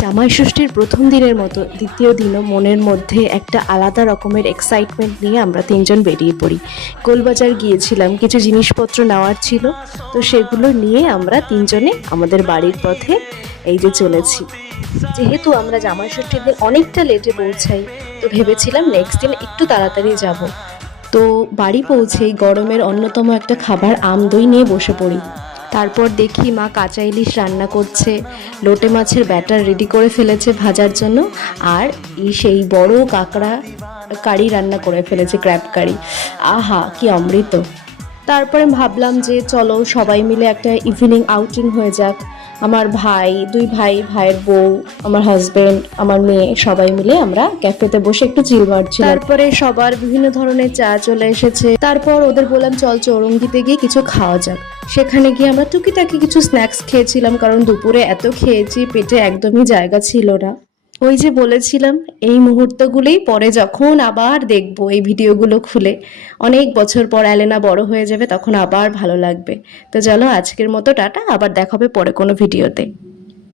জামাই ষষ্ঠীর প্রথম দিনের মতো দ্বিতীয় দিনও মনের মধ্যে একটা আলাদা রকমের এক্সাইটমেন্ট নিয়ে আমরা তিনজন বেরিয়ে পড়ি। গোলবাজার গিয়েছিলাম, কিছু জিনিসপত্র নেওয়ার ছিল, তো সেগুলো নিয়ে আমরা তিনজনে আমাদের বাড়ির পথে এই যে চলেছি। যেহেতু আমরা জামাই ষষ্ঠীর দিন অনেকটা লেটে পৌঁছাই, তো ভেবেছিলাম নেক্সট দিন একটু তাড়াতাড়ি যাব। তো বাড়ি পৌঁছেই গরমের অন্যতম একটা খাবার আম দই নিয়ে বসে পড়ি। তারপর দেখি মা কাঁচা ইলিশ রান্না করছে, লোটে মাছের ব্যাটার রেডি করে ফেলেছে ভাজার জন্য, আর সেই বড় কাঁকড়া কারি রান্না করে ফেলেছে, ক্র্যাব কারি। আহা, কি অমৃত! তারপরে ভাবলাম যে চলো সবাই মিলে একটা ইভিনিং আউটিং হয়ে যাক। আমার ভাই, দুই ভাই, ভাইয়ের বউ, আমার হাজবেন্ড, আমার মেয়ে, সবাই মিলে আমরা ক্যাফেতে বসে একটু চিল মারছিলাম। তারপরে সবার বিভিন্ন ধরনের চা চলে এসেছে। তারপর ওদের বললাম চল চৌরঙ্গিতে গিয়ে কিছু খাওয়া যাক। সেখানে গিয়ে আমরা টুকিটাকি কিছু স্ন্যাক্স খেয়েছিলাম, কারণ দুপুরে এত খেয়েছি, পেটে একদমই জায়গা ছিল না। ওই যে বলেছিলাম, এই মুহূর্তগুলোই পরে যখন আবার দেখবো এই ভিডিওগুলো খুলে, অনেক বছর পর অ্যালেনা বড় হয়ে যাবে, তখন আবার ভালো লাগবে। তো চলো আজকের মতো টাটা, আবার দেখা হবে পরে কোনো ভিডিওতে।